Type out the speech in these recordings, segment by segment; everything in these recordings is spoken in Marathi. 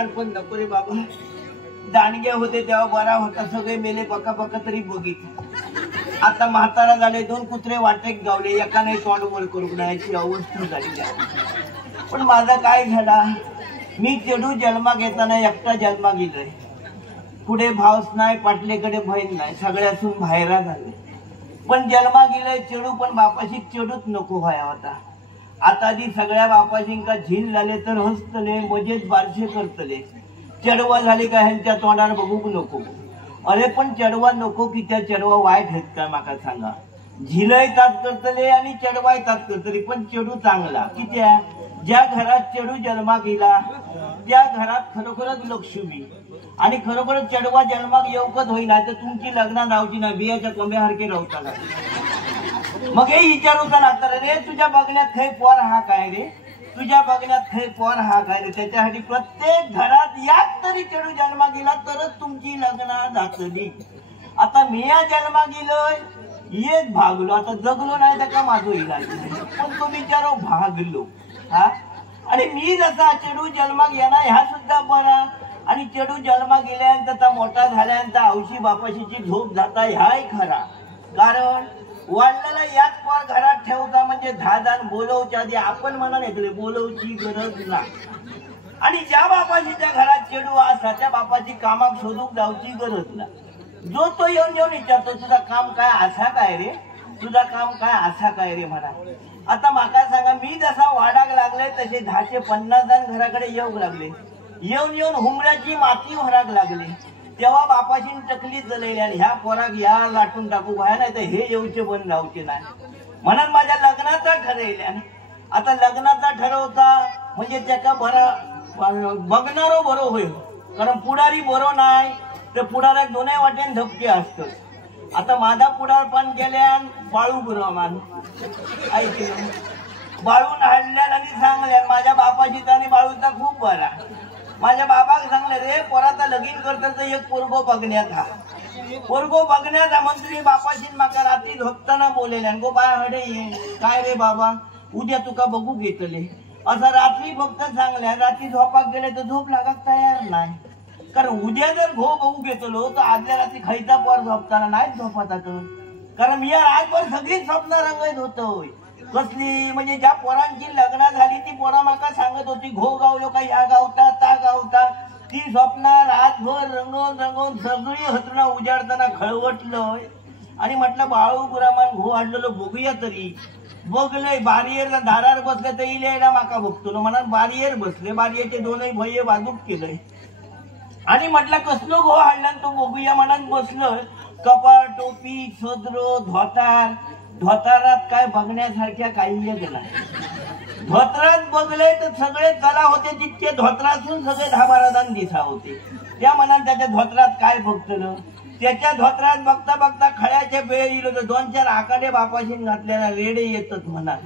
आता पण नको रे बाबा. दांडगे होते तेव्हा बरा होता, सगळे मेले बका बका तरी बघितलं. आता म्हातारा झाले, 2 कुत्रे वाटेक गावले, एकाने तोंड वर करून जायची अवस्था झाली. पण माझा काय झाला, मी चेडू जन्मा घेताना एकटा जन्मा गेलोय. पुढे भावच नाही, पाटलेकडे बहीण नाही, सगळ्यातून बाहेर झाले. पण जन्मा गेलोय चेडू, पण बापाशी चेडूच नको व्हाया होता. आता ती सगळ्या बापाशींका झील झाले तर हसतले, मजेत बारशे करतले. चढवा झाले का ह्यांच्या तोंडावर बघूक नको. अरे पण चढवा नको की त्या चढवा वाईट आहेत का माका सांगा. झिलय तात करतले आणि चढवाय तात करतले, पण चेडू चांगला कित्या. ज्या घरात चेडू जन्मा गेला त्या घरात खरोखरच लक्ष्मी आणि खरोखरच चढवा जन्माक येऊकच होईना तर तुमची लग्न रावची ना, बियाच्या कोंब्यासारखे रावताना. मग हे विचारूचा लागतं, रे तुझ्या बघण्यात खै पोर हा काय रे, तुझ्या बघण्यात खै पोर हा काय रे. त्याच्यासाठी प्रत्येक घरात यात तरी चेडू जन्मा गेला तरच तुमची लग्न जातली. आता मी या जन्मा गेलोय, एक भागलो, आता जगलो नाही तर का माझं इलाज, पण तो बिचारो भागलो. हा आणि मी जसा चेडू जन्मा गेला ह्या सुद्धा बरा, आणि चेडू जन्मा गेल्यानंतर मोठा झाल्यानंतर औशी बापाशीची झोप जाता ह्याही खरा. कारण वाढलेला याच पोर घरात ठेवता म्हणजे 10 जण बोलवच्या आधी आपण म्हणा येतले बोलवची गरज नाही. आणि ज्या बापाशीच्या घरात चेडू असा त्या बापाची कामाक शोधूक जाऊची गरज नाही. जो तो येऊन येऊन विचारतो, तुझा काम काय असा काय रे, तुझा काम काय असा काय रे म्हणा. आता माका सांगा, मी जसा वाडाक लागले तसे 10 ते 50 जण घराकडे येऊ लागले. येऊन येऊन हुंबऱ्याची माती भराक लागली. तेव्हा बापाशी टकली चलली आणि ह्या पोराक या लाटून टाकू व्हाय नाही तर हे येऊचे बंद राहूचे नाही म्हणून माझ्या लग्नाचा ठरवल्या. आता लग्नाचा ठरवता म्हणजे त्याचा बरा बघणारो बरो होईल, कारण पुढारी बरो नाही तर पुढाऱ्यात दोन्ही वाटेन धपके असतं. आता माझा पुढारपण केल्यान बाळू गुरुमान ऐकलं, बाळून हाडल्यान आणि सांगल्यान माझ्या बापाची त्याने बाळूचा खूप बरा. माझ्या बाबाक सांगले, रे पोराचा लगीन करतात तर एक पोरगो बघण्यात हा, पोरगो बघण्यात हा. मंत्री बापाशी माका रात्री झोपताना बोलेल्या, गो बाय हडे ये काय रे बाबा उद्या तुका बघू घेतले असं रात्री फक्त सांगल्या. रात्री झोपाक गेले तर झोप लागाक तयार नाही, कारण उद्या जर बघू घेतलो तर आदल्या रात्री खैचा पोर झोपताना नाही झोपत. कारण मी या रातभर सगळीच स्वप्न रंगत होतोय. कसली म्हणजे ज्या पोरांची लग्न झाली ती पोरा माका सांगत होती, घो गावलो का या गावता ता गावता. ती स्वप्न रातभर रंगवून रंगवून सगळी हतरणं उजाडताना खळवटलोय. आणि म्हटलं बाळू गुरामान घो आणलेलो बघूया तरी. बघलंय बारियरला दारार बसले तर इलेला माका बघतो म्हणा. बारियर बसले, बारियरचे दोनही भय्य बाजूक केलंय आणि म्हटलं कसलो घो आणला तो बघूया म्हणून बसलोय. कपाळ टोपी सदरो धोतार, धोतारात काय बघण्यासारख्या काही गेला. धोत्रात बघले तर सगळे कला होते तितके धोत्रातून सगळे 10-12 जण दिसा होते. त्या मनात त्याच्या धोत्रात काय बघतलं, त्याच्या धोत्रात बघता बघता खळ्याच्या वेळ येलो तर 2-4 आकांडे बापाशी घातलेला रेडे येतात म्हणा.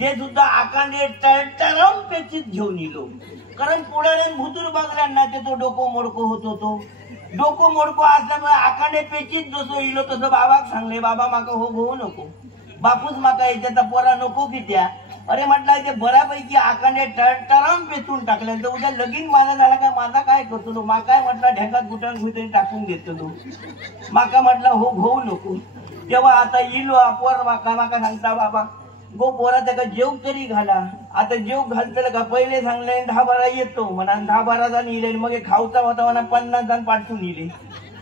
ते सुद्धा आकांडे टळटळून पेचीत घेऊन येलो. कारण पुढे भुतूर बघल्यांना ते तो डोको मोडको होत होतो. डोको मोडको असल्यामुळे आकांडे पेचीत जसं येलो तसं बाबाक सांगले, बाबा माका हो घेऊ नको, बापूच माका येत्या पोरा नको की त्या. अरे म्हटलं ते बऱ्यापैकी आकांडे टळटळून पेचून टाकले तर उद्या लगीन माझा झाला काय माझा काय करतो. माका म्हटलं ढेकात गुटांग भुतरी टाकून देतो. माका म्हटलं हो घेऊ नको. तेव्हा आता येलो पोर माका सांगता, बाबा गो पोरा त्याला जेव तरी घाला. आता जेव घालतलं का पहिले सांगले 10-12 येतो म्हणा. 10-12 जण येले, मग खाऊचा होता म्हणा 50 जण पाठवून येले.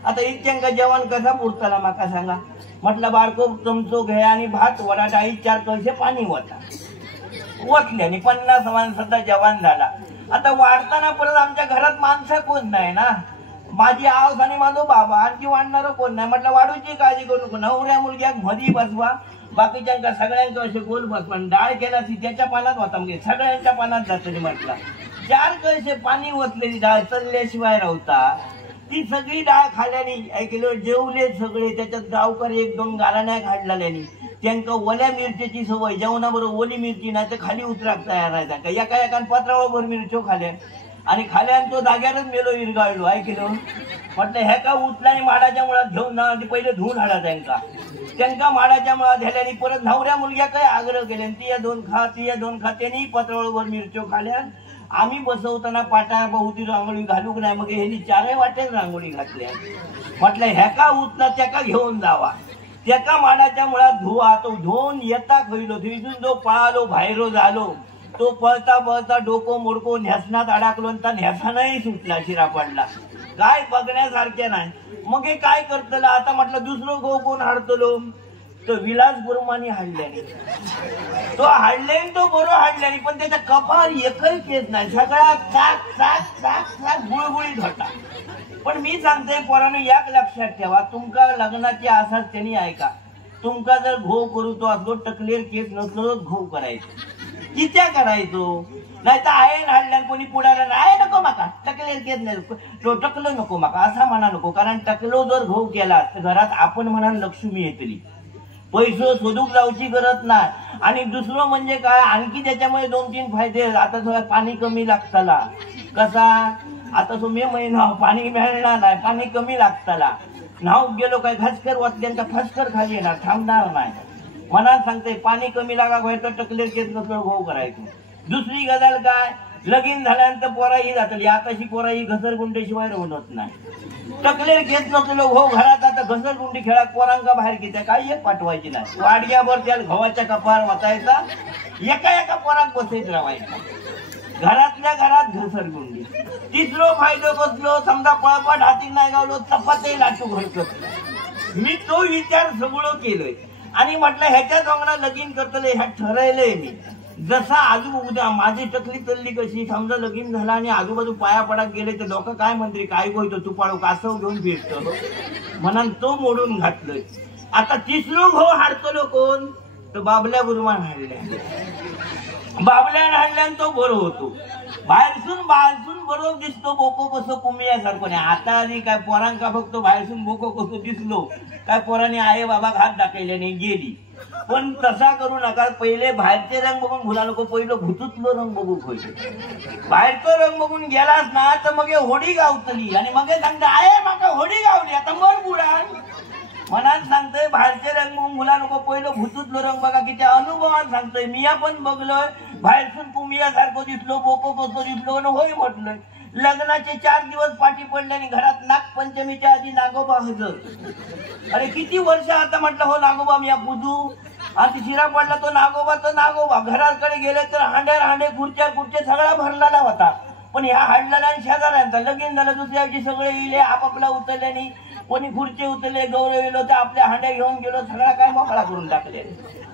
आता इतक्यांका जेवण कसा पुरताना माका सांगा. म्हटलं बारको चमचो घ्या आणि भात वडा डाळी 4 कळशे पाणी वता ओतले आणि 50 माणसाचा जेवण झाला. आता वाढताना परत आमच्या घरात माणसं कोण नाही ना, माझी आवाज आणि माझा बाबा, आणखी वाढणार कोण नाही. म्हटलं वाढूची काळजी करू नको, नवऱ्या मुलग्याक मधी बसवा, बाकीच्या सगळ्यांचं असे गोल बसवा. डाळ केला ती त्याच्या पानात होता म्हणजे सगळ्यांच्या पानात जातली. म्हटलं 4 कळशे पाणी ओतलेली डाळ चालल्याशिवाय राहता. ती सगळी डाळ खाल्यानी ऐकलं जेवले सगळे. त्याच्यात गावकरी 1-2 गाराण्या काढल्यानी त्यांना ओल्या मिरचीची सवय, जेवणाबरोबर ओली मिरची नाही तर खाली उतराक तयार राहायचा. का एका पत्रावर मिरचो खाल्या आणि खाल्यान तो जाग्यावरच मेलो इरगाळलो ऐकलं. म्हटलं ह्या का उठला आणि माडाच्या मुळात घेऊन ना पहिले धुवून हाडा त्यांना माडाच्या मुळात झाल्याने परत नवऱ्या मुलग्या काय आग्रह केले, ती या 2 खा ती या 2 खा. त्यांनी पत्रावळवर मिरचो खाल्या आम्ही बसवताना पाटा बहुती रांगोळी घालूक नाही, मग ह्यांनी चारही वाटेच रांगोळी घातल्या. म्हटलं ह्याका उचला त्याका घेऊन जावा, त्याका माडाच्या मुळात धुवा. तो धुवून येता खयलो, तिथून जो पळालो बाहेर झालो, तो पळता पळता डोकं मोडको न्यासनात अडकलो आणि त्या न्यासानाही सुटला, शिरा पडला. काय बघण्यासारखे नाही. मग हे काय करतलं आता. म्हटलं दुसरं गो कोण हाडतलो, तो विलास गुरुमानी हाडल्याने. तो हाडले तो बरो हाडल्याने, पण त्याच्या कपाळ एकही येत नाही, सगळा चाक चाक चाक चाक गुळगुळीत होता. पण मी सांगते पोरांनो, याक लक्षात ठेवा, तुमका लग्नाची आसाच त्यांनी ऐका. तुमका जर घोव करू तो असलो, टकलेर केस नसलो घोव करायचो, कित्या करायचो. नाही तर आहे हाडल्यान कोणी पुढाऱ्या आहे नको माका टकलेर केस नाही, तो टकलो नको माका असा म्हणा नको. कारण टकलो जर घोव केला तर घरात आपण म्हणा लक्ष्मी येतली, पैसो शोधूक जाऊची गरज नाही. आणि दुसरं म्हणजे काय, आणखी त्याच्यामुळे 2-3 फायदे. आता थोडा पाणी कमी लागताला, कसा आता तो मे महिना पाणी मिळणार नाही, पाणी कमी लागताला. नाव गेलो काय घसकर वाचल्यांचा फसकर खाली येणार, थांबणार नाही. मनात सांगते पाणी कमी लागा व्हायचं, टकलेर केस नसलं घोव करायचं. दुसरी गजाल काय, लगीन झाल्यानंतर पोरा ही जातली. आताशी पोरा ही घसरगुंडीशिवाय रवणत नाही. टकलेर केस नसलो घोव घरात, आता घसरगुंडी खेळा पोरांका बाहेर घेत्या काही एक पाठवायची नाही. वाडग्यावर त्याला गव्हाच्या कपाळ वाचायचा, एका एका पोरात बसत राहायचा, घरातल्या घरात घसरगुंडी. तिसरो फायदो बसलो, समजा पळपट हाती नाही गावलो, चपाती लाटू घरकत. मी तो विचार सगळं केलोय आणि म्हटलं ह्याच्या जोंगणा लगीन करतले, ह्या ठरवलंय मी. जसा आजू उद्या माझी टकली चालली कशी, समजा लगीन झाला आणि आजूबाजू पाया पडाक गेले तर लोक काय म्हणते, काय गोयतो तू पाळू कासव घेऊन फिरतो म्हणून तो मोडून घातलोय. आता तिसरो घो हाडतलो कोण, तर बाबल्या गुरुमान हाडल्या. बाबल्यान हाडल्यान तो बरो होतो, बाहेरसून बरोबर दिसतो, बोको कसं कुमियासारखं नाही. आता आधी काय पोरांका फक्त बाहेरसून बोको कसं दिसलो, काय पोरांनी आई बाबा हात टाकल्याने गेली. पण तसा करू नका, पहिले बाहेरचे रंग बघून भुला नको, पहिलं भुतूतलो रंग बघून होईल. बाहेरचा रंग बघून गेलास ना तर मग होडी गावतली आणि मग सांगता आहे माका होडी गावली, आता मर बुडा. मनात सांगतोय बाहेरचे रंग बघून भुला नको, पहिलं भुतूतलो रंग बघा. की त्या अनुभवात सांगतोय, मी पण बघलोय, बाहेरसून कुमियासारखं दिसलो, बोको कसं दिसलो, होय म्हटलोय. लग्नाचे 4 दिवस पाठी पडले आणि घरात नागपंचमीच्या आधी नागोबा हजर. अरे किती वर्ष आता म्हटलं हो नागोबा मी पूजू, आणि शिरा पडला तो नागोबा. तो नागोबा घराकडे गेले तर हांडे खुर्च्या सगळा भरलेला होता. पण ह्या हाडलेला आणि शेजाऱ्यांचा लगीन झालं, दुसऱ्या दिवशी सगळे इले आपापला उतरल्याने, कोणी खुर्चे उतरले, गौरव येलो तर आपल्या हांड्या घेऊन गेलो, सगळा काय मोकळा करून टाकले.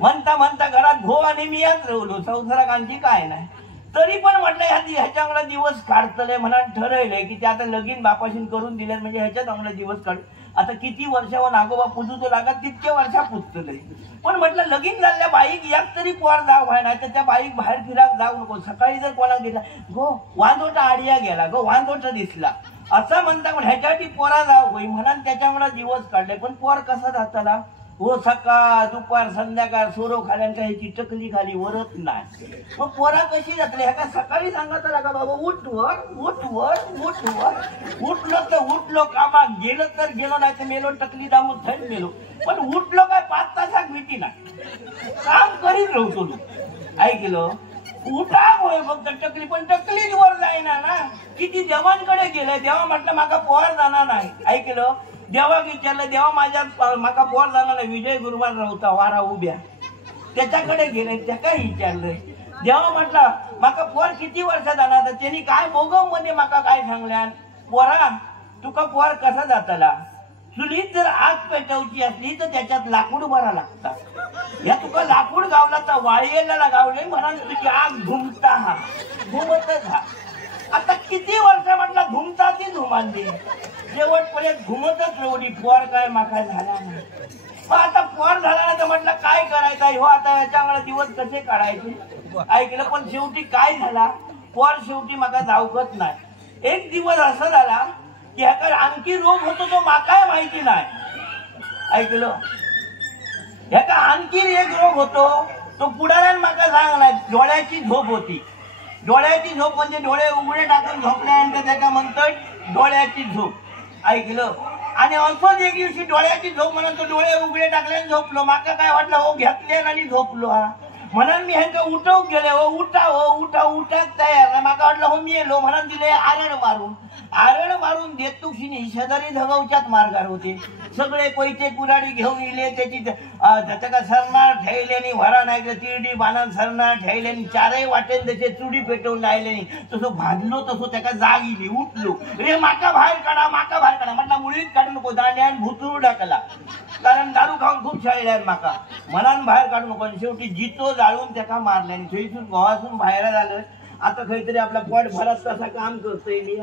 म्हणता म्हणता घरात घो आणि मी याच राहिलो, संसारात आणखी काय नाही. तरी पण म्हटलं ह्याच्यामुळे दिवस काढतले म्हणा ठरवलंय की ते आता लगीन बापाशी करून दिले म्हणजे ह्याच्या चांगला दिवस काढ. आता किती वर्षावर नागोबा पूजू तो लागत तितक्या वर्षा पूजतले. पण म्हटलं लगीन झाल्या बाईक याक तरी पोर जाव व्हाय, नाही तर त्या बाईक बाहेर फिराक जाऊ नको. सकाळी जर कोणाला दिला गो वांदोटा आडिया गेला, गो वांदोटा दिसला असं म्हणता, पण ह्याच्यासाठी पोरा जाव होई म्हणा त्याच्यामुळे दिवस काढले. पण पोर कसा जाताला हो, सकाळ दुपार संध्याकाळ सोरो खाल्यांच्या ह्याची टकली खाली वरत नाही. मग पोरा कशी जातले, ह्या सकाळी सांगत लागा बाबा उठलो तर उठलो, कामात गेलो तर गेलो, नाही तर मेलो, टकली दामून थंड मेलो. पण उठलो काय 5 तासात भीती ना, काम करीत राहतो. ऐकलो उठा होय फक्त टकली, पण टकलीच वर जायना ना. किती देवांकडे गेले, देवा म्हटलं माका पोर जाणार नाही. ऐकलं देवा विचारलं, देवा माझ्या माका पोर जाणार नाही. विजय गुरुमान राहता वारा उभ्या त्याच्याकडे गेले, त्याला विचारलंय. देवा म्हटलं माका पोर किती वर्ष जाणार, तर त्यांनी काय बोगम मध्ये माका काय सांगल्यान, पोरा तुका पोर कसा जाताला, चुलीत जर आग पेटवची असली तर त्याच्यात लाकूड बरा लागतात. या तुका लाकूड गावला तर वाळलेला गावले म्हणा, तुझी आग घुमतच हा. आता किती वर्ष म्हटला घुमता ती धुमानली, शेवटपर्यंत घुमतच रवली. पोर काय माका झाला नाही. आता पोर झाला नाही तर म्हटलं काय करायचं हो, आता याच्यामुळे दिवस कसे काढायचे. ऐकलं पण शेवटी काय झाला, पोर शेवटी माका जाऊकत नाही. एक दिवस असं झाला की ह्याकडे आणखी रोग होतो, तो माकाय माहिती नाही. ऐकलं ह्याका आणखी एक रोग होतो, तो पुढाऱ्यान माका सांगलाय. डोळ्याची झोप होती. डोळ्याची झोप म्हणजे डोळे उघडे टाकून झोपल्यानंतर त्याला म्हणतात डोळ्याची झोप. ऐकलं आणि असंच एक दिवशी डोळ्याची झोप म्हणून तो डोळे उघडे टाकल्याने झोपलो. माका काय वाटलं हो घेतले आणि झोपलो. हा म्हणून मी ह्यांका उठवूक गेले हो उठा उठाक तयार ना माका वाटलं हो मी येलो म्हणून दिले आरण मारून देतुक्षिणी शेजारी धगवच्यात मार्गार होते सगळे कोयते कुराडी घेऊन इले त्याची त्याच्या सरनार ठेवल्यानी वरा नाही तिरडी बाणान सरनार ठेवल्यानी चारही वाटेन त्याचे चुडी पेटवून राहिल्यानी तसं भाजलो तसं त्याका जाग इली उठलो रे माका बाहेर काढा म्हटलं मुळीच काढू नको दांड्यान भुतूर टाकला कारण दारू खाऊन खूप शाळल्यान माका मनान बाहेर काढू नको आणि शेवटी जितो जाळून त्याका मारल्याने थंयसून गोवासून बाहेर आलं आता खरी तरी आपला पोट भरात कसा काम करतोय मी